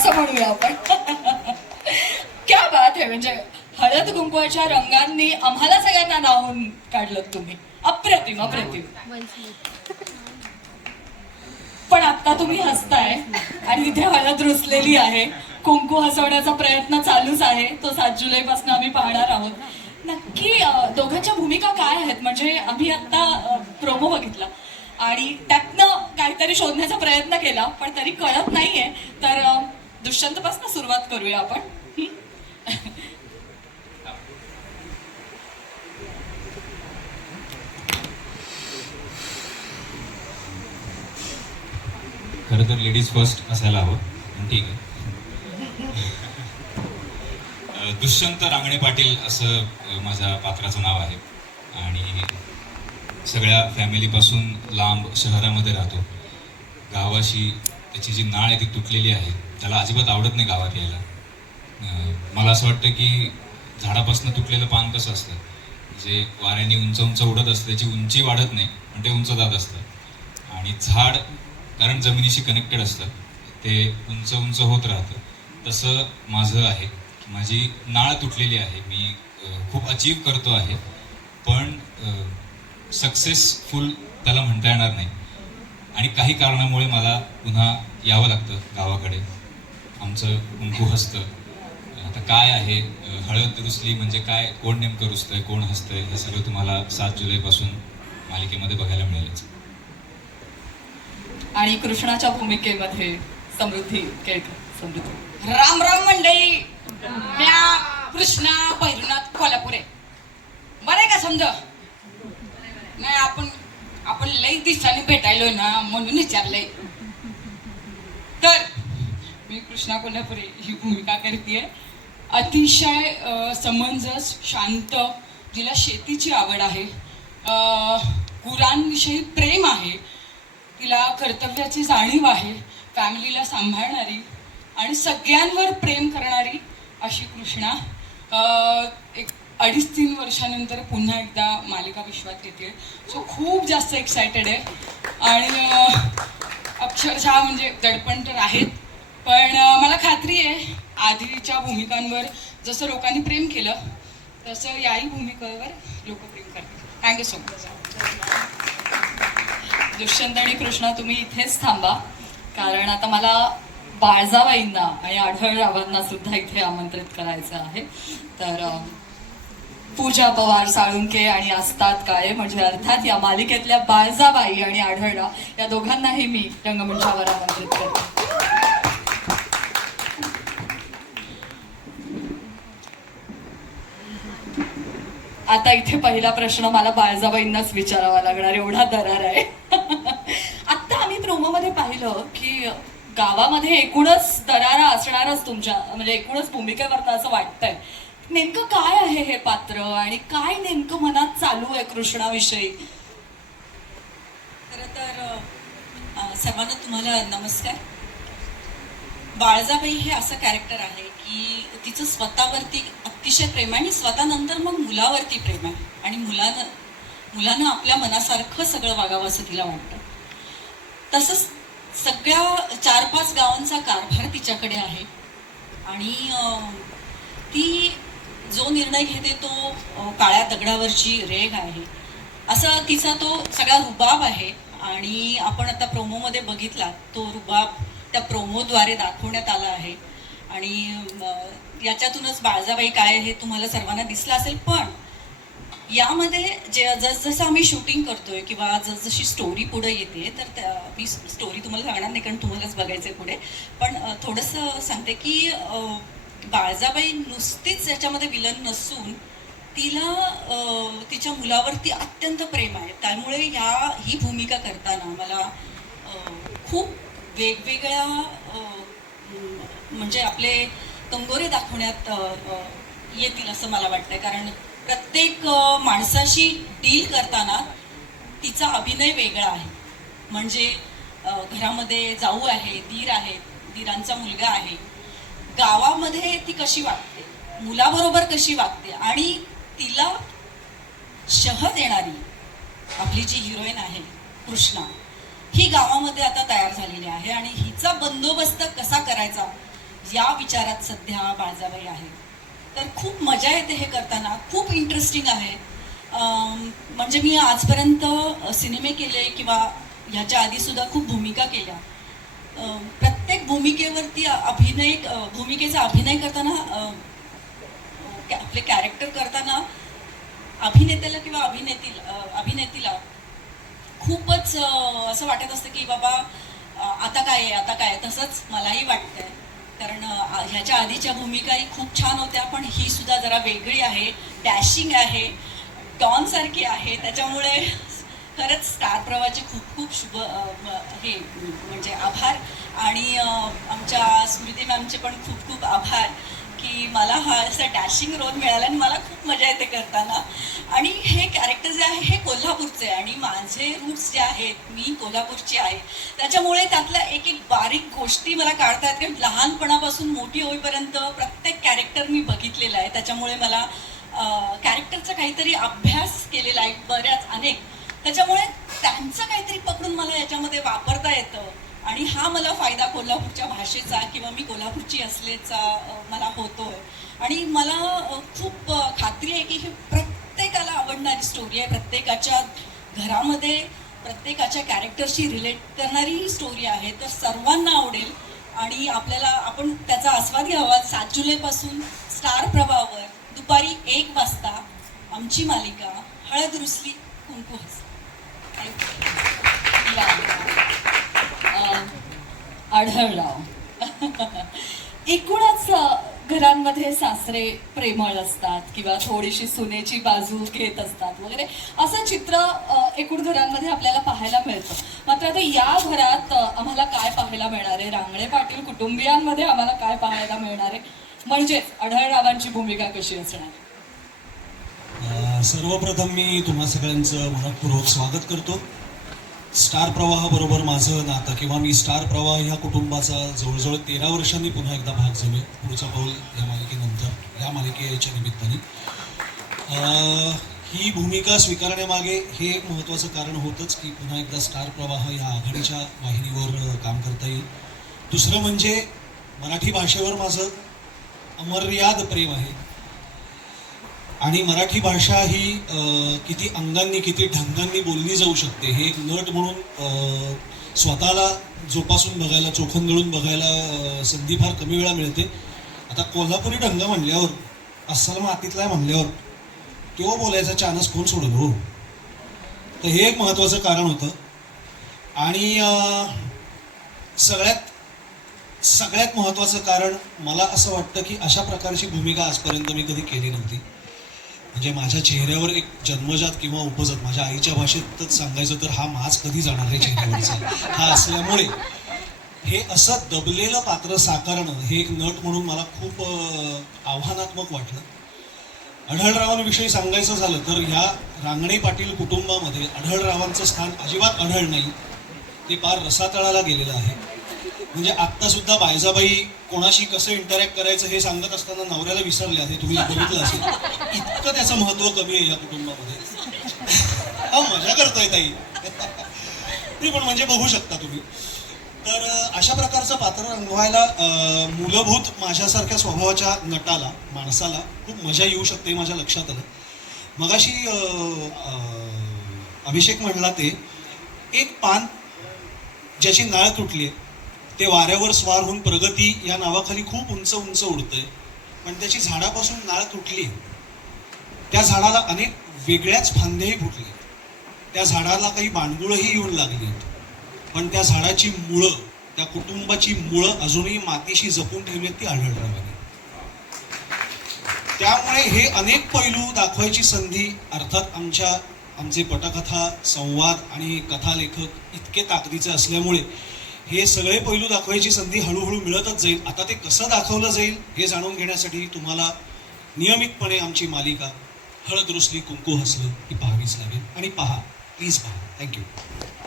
असं म्हणूया आपण क्या बात आहे म्हणजे हळद कुंकवाच्या रंगांनी आम्हाला सगळ्यांना नावून काढलं तुम्ही. अप्रतिम अप्रतिम. पण आता तुम्ही हसताय आणि इथे हळद रुसलेली आहे. कुंकू हसवण्याचा प्रयत्न चालूच आहे. तो सात जुलै पासून आम्ही पाहणार आहोत. नक्की दोघांच्या भूमिका काय आहेत? म्हणजे आम्ही आता प्रोमो बघितला. आणि त्यातनं काहीतरी शोधण्याचा प्रयत्न केला पण तरी कळत नाहीये. तर दुष्यंत पासून सुरुवात करूया आपण. खर खरं तर लेडीज फर्स्ट असायला हवं. ठीक आहे. दुष्यंत रांगणे पाटील असं माझ्या पात्राचं नाव आहे. आणि सगळ्या फॅमिलीपासून लांब शहरामध्ये राहतो. गावाशी त्याची जी नाळ आहे ती तुटलेली आहे. त्याला अजिबात आवडत नाही गावात यायला. मला असं वाटतं की झाडापासून तुटलेलं पान कसं असतं? जे वाऱ्याने उंच उंच उडत असतं त्याची उंची वाढत नाही पण ते उंच जात असतं. आणि झाड कारण जमिनीशी कनेक्टेड असतं ते उंच उंच होत राहतं. तसं माझं आहे. माझी नाळ तुटलेली आहे. मी खूप अचीव करतो आहे. पण सक्सेसफुल त्याला म्हणता येणार नाही. आणि काही कारणामुळे मला पुन्हा यावं लागतं गावाकडे. आमचं कुंकू हसतं. आता काय आहे? हळद रुसली म्हणजे काय? कोण नेमकं रुसतंय? कोण हसतंय? हे सगळं तुम्हाला सात जुलैपासून मालिकेमध्ये बघायला मिळेलच. आणि कृष्णाच्या भूमिकेमध्ये समृद्धी केळकर समृद्धी. राम राम मंडळी. म्या कृष्णा भैरवनाथ कोल्हापुरे. बरं आहे का समज? नाही आपण आपण लई दिवसांनी भेटायलो ना म्हणून विचारलंय. कृष्णा कोल्हापुरे ही भूमिका करते अतिशय समंजस शांत जिला शेतीची आवड आहे. गुरांविषयी प्रेम आहे. तिला कर्तव्याची जाणीव आहे. फॅमिलीला सांभाळणारी आणि सगळ्यांवर प्रेम करणारी अशी कृष्णा एक अडीच तीन वर्षानंतर पुन्हा एकदा मालिका विश्वात येते. सो खूप जास्त एक्सायटेड आहे. आणि अक्षरशः म्हणजे दडपण तर आहेत पण मला खात्री आहे आधीच्या भूमिकांवर जसं लोकांनी प्रेम केलं तसं याही भूमिकेवर लोक प्रेम करतात थँक्यू सो मच दुष्यंत आणि कृष्णा तुम्ही इथेच थांबा. कारण आता मला बाळजाबाईंना आणि आढळरावांना सुद्धा इथे आमंत्रित करायचं आहे. तर पूजा पवार साळुंके आणि असतात काळे म्हणजे अर्थात या मालिकेतल्या बाळजाबाई आणि आढळराव या दोघांनाही मी रंगमंचावर आमंत्रित करते. आता इथे पहिला प्रश्न मला बाळजाबाईंनाच विचारावा लागणार एवढा दरार आहे. आत्ता आम्ही प्रोमोमध्ये पाहिलं की गावामध्ये एकूणच दरारा असणारच तुमच्या म्हणजे एकूणच भूमिकेवरनं असं वाटतंय. नेमकं काय आहे हे पात्र आणि काय नेमकं मनात चालू आहे कृष्णाविषयी? खरं तर सर्वांना तुम्हाला नमस्कार. बाळजाबाई हे असं कॅरेक्टर आहे की तिचं स्वतःवरती अतिशय प्रेम आहे आणि स्वतःनंतर मग मुलावरती प्रेम आहे. आणि मुलानं मुलानं आपल्या मनासारखं सगळं वागावं असं तिला वाटतं. तसंच सगळ्या चार पाच गावांचा कारभार तिच्याकडे आहे. आणि ती जो निर्णय घेते तो काळ्या दगडावरची रेग आहे. असा तिचा तो सगळा रुबाब आहे. आणि आपण आता प्रोमोमध्ये बघितला तो रुबाब त्या प्रोमोद्वारे दाखवण्यात आला आहे. आणि याच्यातूनच बाळजाबाई काय हे तुम्हाला सर्वांना दिसलं असेल पण यामध्ये जे जसजसं आम्ही शूटिंग करतोय किंवा जसजशी स्टोरी पुढे येते तर त्या मी स्टोरी तुम्हाला सांगणार नाही कारण तुम्हालाच बघायचं पुढे. पण थोडंसं सांगते की बाळजाबाई नुसतीच याच्यामध्ये विलन नसून तिला तिच्या मुलावरती अत्यंत प्रेम आहे. त्यामुळे ह्या ही भूमिका करताना मला खूप वेगवेगळ्या म्हणजे आपले कंगोरे दाखवण्यात येतील असं मला वाटतंय. कारण प्रत्येक माणसाशी डील करताना तिचा अभिनय वेगळा आहे. म्हणजे घरामध्ये जाऊ आहे दीर आहे दीरांचा मुलगा आहे. गावामध्ये ती कशी वागते? मुलाबरोबर कशी वागते? आणि तिला शह देणारी आपली जी हिरोईन आहे कृष्णा ही गावामध्ये आता तयार झालेली आहे आणि हिचा बंदोबस्त कसा करायचा या विचारात सध्या बाळजाबाई आहेत तर खूप मजा येते हे करताना खूप इंटरेस्टिंग आहे. म्हणजे मी आजपर्यंत सिनेमे केले किंवा ह्याच्या आधीसुद्धा खूप भूमिका केल्या. प्रत्येक भूमिकेवरती अभिनय भूमिकेचा अभिनय करताना आपले कॅरेक्टर करताना अभिनेत्याला किंवा अभिनेतील अभिनेतीला खूपच असं वाटत असतं की बाबा आता काय आहे आता काय आहे? तसंच मलाही वाटतंय. कारण ह्याच्या आधीच्या भूमिकाही खूप छान होत्या पण ही सुद्धा जरा वेगळी आहे डॅशिंग आहे डॉन सारखी आहे. त्याच्यामुळे खरंच स्टार प्रवाहाचे खूप खूप शुभ हे म्हणजे आभार. आणि आमच्या स्मृती मॅमचे पण खूप खूप आभार. की मला हा असा डॅशिंग रोल मिळाला आणि मला खूप मजा येते करताना. आणि हे कॅरेक्टर जे आहे हे कोल्हापूरचे आहे. आणि माझे रूट्स जे आहेत मी कोल्हापूरची आहे. त्याच्यामुळे त्यातल्या एक एक बारीक गोष्टी मला काढता येतात कारण लहानपणापासून मोठी होईपर्यंत प्रत्येक कॅरेक्टर मी बघितलेलं आहे. त्याच्यामुळे मला कॅरेक्टरचा काहीतरी अभ्यास केलेला आहे. बऱ्याच अनेक. त्याच्यामुळे त्यांचं काहीतरी पकडून मला याच्यामध्ये वापरता येतं. आणि हा मला फायदा कोल्हापूरच्या भाषेचा किंवा मी कोल्हापूरची असल्याचा मला होतोय. आणि मला खूप खात्री आहे की ही प्रत्येकाला आवडणारी स्टोरी आहे. प्रत्येकाच्या घरामध्ये प्रत्येकाच्या कॅरेक्टरशी रिलेट करणारी ही स्टोरी आहे. तर सर्वांना आवडेल. आणि आपल्याला आपण त्याचा आस्वाद घ्यावा सात जुलैपासून स्टार प्रभावर दुपारी एक वाजता आमची मालिका हळद रुसली कुंकू हसली अं, आढळला. एकूणच घरांमध्ये सासरे प्रेमळ असतात किंवा थोडीशी सुनेची बाजू घेत असतात वगैरे असं चित्र एकूण घरांमध्ये आपल्याला पाहायला मिळतं. मात्र आता या घरात आम्हाला काय पाहायला मिळणार? आहे रांगणे पाटील कुटुंबियांमध्ये आम्हाला काय पाहायला मिळणार? आहे म्हणजेच आढळरावांची भूमिका कशी असणार? सर्वप्रथम मी तुम्हा सगळ्यांचं मनपूर्वक स्वागत करतो. स्टार प्रवाहाबरोबर माझं नातं किंवा मी स्टार प्रवाह ह्या कुटुंबाचा जवळजवळ तेरा वर्षांनी पुन्हा एकदा भाग जमेल पुढचा पाऊल या मालिकेनंतर या मालिकेच्या निमित्ताने. ही भूमिका स्वीकारण्यामागे हे एक महत्त्वाचं कारण होतंच की पुन्हा एकदा स्टार प्रवाह या आघाडीच्या वाहिनीवर काम करता येईल. दुसरं म्हणजे मराठी भाषेवर माझं अमर्याद प्रेम आहे. आणि मराठी भाषा ही किती अंगांनी किती ढंगांनी बोलली जाऊ शकते हे एक नट म्हणून स्वतःला जोपासून बघायला चोखंदळून बघायला संधी फार कमी वेळा मिळते. आता कोल्हापुरी ढंग म्हणल्यावर अस्सल मातीतला आहे म्हणल्यावर तो बोलायचा चानस कोण सोडेल हो? तर हे एक महत्त्वाचं कारण होतं. आणि सगळ्यात सगळ्यात महत्त्वाचं कारण मला असं वाटतं की अशा प्रकारची भूमिका आजपर्यंत मी कधी केली नव्हती. म्हणजे माझ्या चेहऱ्यावर एक जन्मजात किंवा उपजत माझ्या आईच्या भाषेतच सांगायचं तर हा माज कधी जाणार आहे चेहऱ्यावरचा? हा असल्यामुळे हे असं दबलेलं पात्र साकारणं हे एक नट म्हणून मला खूप आव्हानात्मक वाटलं. आढळरावांविषयी सांगायचं झालं तर ह्या रांगणे पाटील कुटुंबामध्ये आढळरावांचं स्थान अजिबात आढळ नाही. ते फार रसातळाला गेलेलं आहे. म्हणजे आत्ता सुद्धा बायजाबाई कोणाशी कसं इंटरॅक्ट करायचं हे सांगत असताना नवऱ्याला विसरल्या हे तुम्ही बघितलं असेल. इतकं त्याचं महत्त्व कमी आहे या कुटुंबामध्ये. हा मजा करतोय ताई. नाही पण म्हणजे बघू शकता तुम्ही. तर अशा प्रकारचं पात्र रंगवायला मूलभूत माझ्यासारख्या स्वभावाच्या नटाला माणसाला खूप मजा येऊ शकते माझ्या लक्षात आलं. मगाशी अभिषेक म्हणला ते एक पान ज्याची नाळ तुटली आहे ते वाऱ्यावर स्वार होऊन प्रगती या नावाखाली खूप उंच उंच उडतंय. पण त्याची झाडापासून नाळ तुटली. त्या झाडाला अनेक वेगळ्याच फांद्याही फुटली. त्या झाडाला काही बांडगुळंही येऊन लागली. पण त्या झाडाची मुळं त्या कुटुंबाची मुळं अजूनही मातीशी जपून ठेवली ती आढळरावाने त्यामुळे हे अनेक पैलू दाखवायची संधी अर्थात आमच्या आमचे पटकथा संवाद आणि कथालेखक इतके ताकदीचे असल्यामुळे हे सगळे पैलू दाखवायची संधी हळूहळू मिळतच जाईल. आता ते कसं दाखवलं जाईल हे जाणून घेण्यासाठी तुम्हाला नियमितपणे आमची मालिका हळद रुसली कुंकू हसलं ही पाहावीच लागेल. आणि पहा प्लीज पहा. थँक्यू